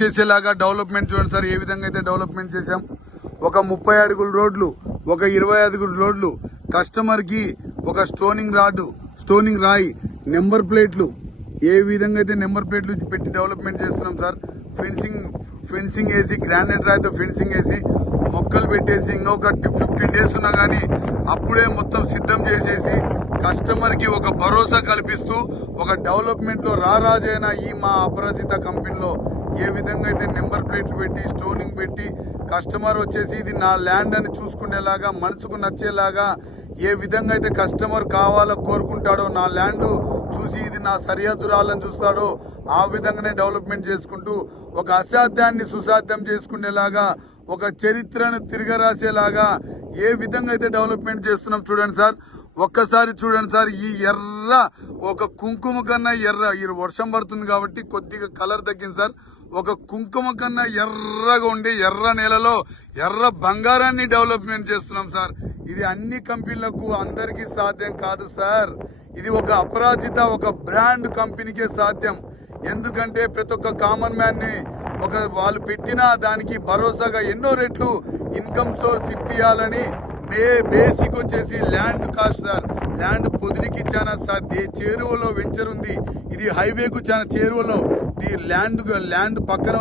చేసేలాగా డెవలప్మెంట్ చూడండి సార్, ఏ విధంగా అయితే డెవలప్మెంట్ చేశాం. ఒక 30 అడుగుల రోడ్లు, ఒక 20 అడుగుల రోడ్లు, కస్టమర్ కి ఒక స్టోనింగ్ రాయి, నెంబర్ ప్లేట్లు, ఏ విధంగా అయితే నెంబర్ ప్లేట్లు పెట్టి డెవలప్మెంట్ చేస్తున్నాం సార్. ఫెన్సింగ్ వేసి, గ్రానైట్ రాయితో ఫెన్సింగ్ వేసి, మొక్కలు పెట్టేసి, ఇంకొక 15 డేస్ ఉన్నా కానీ అప్పుడే మొత్తం సిద్ధం చేసేసి కస్టమర్ కి ఒక భరోసా కల్పిస్తూ ఒక డెవలప్మెంట్ లో రారాజైన ఈ మా అపరాజిత కంపెనీలో ఏ విధంగా అయితే నెంబర్ ప్లేట్లు పెట్టి, స్టోనింగ్ పెట్టి, కస్టమర్ వచ్చేసి ఇది నా ల్యాండ్ అని చూసుకునేలాగా, మనసుకు నచ్చేలాగా, ఏ విధంగా అయితే కస్టమర్ కావాలో కోరుకుంటాడో, నా ల్యాండ్ చూసి ఇది నా సరిహద్దు రాలని చూస్తాడో ఆ విధంగానే డెవలప్మెంట్ చేసుకుంటూ ఒక అసాధ్యాన్ని సుసాధ్యం చేసుకునేలాగా, ఒక చరిత్రను తిరగరాసేలాగా ఏ విధంగా అయితే డెవలప్మెంట్ చేస్తున్నాం చూడండి సార్. ఒక్కసారి చూడండి సార్, ఈ ఎర్ర ఒక కుంకుమ కన్నా ఎర్ర, ఈ వర్షం పడుతుంది కాబట్టి కొద్దిగా కలర్ తగ్గింది సార్. ఒక కుంకుమ కన్నా ఎర్రగా ఉండి ఎర్ర నేలలో ఎర్ర బంగారాన్ని డెవలప్మెంట్ చేస్తున్నాం సార్. ఇది అన్ని కంపెనీలకు అందరికీ సాధ్యం కాదు సార్. ఇది ఒక అపరాజిత, ఒక బ్రాండ్ కంపెనీకే సాధ్యం. ఎందుకంటే ప్రతి ఒక్క కామన్ మ్యాన్ ని వాళ్ళు పెట్టిన దానికి భరోసాగా ఎన్నో రెట్లు ఇన్కమ్ సోర్స్ ఇప్పియాలని బేసిక్ వచ్చేసి ల్యాండ్ కాస్ట్ సార్. ల్యాండ్ పొదిలికి చాలా చేరువలో వెంచర్ ఉంది. ఇది హైవేకు చాలా చేరువలో. ల్యాండ్ పక్కన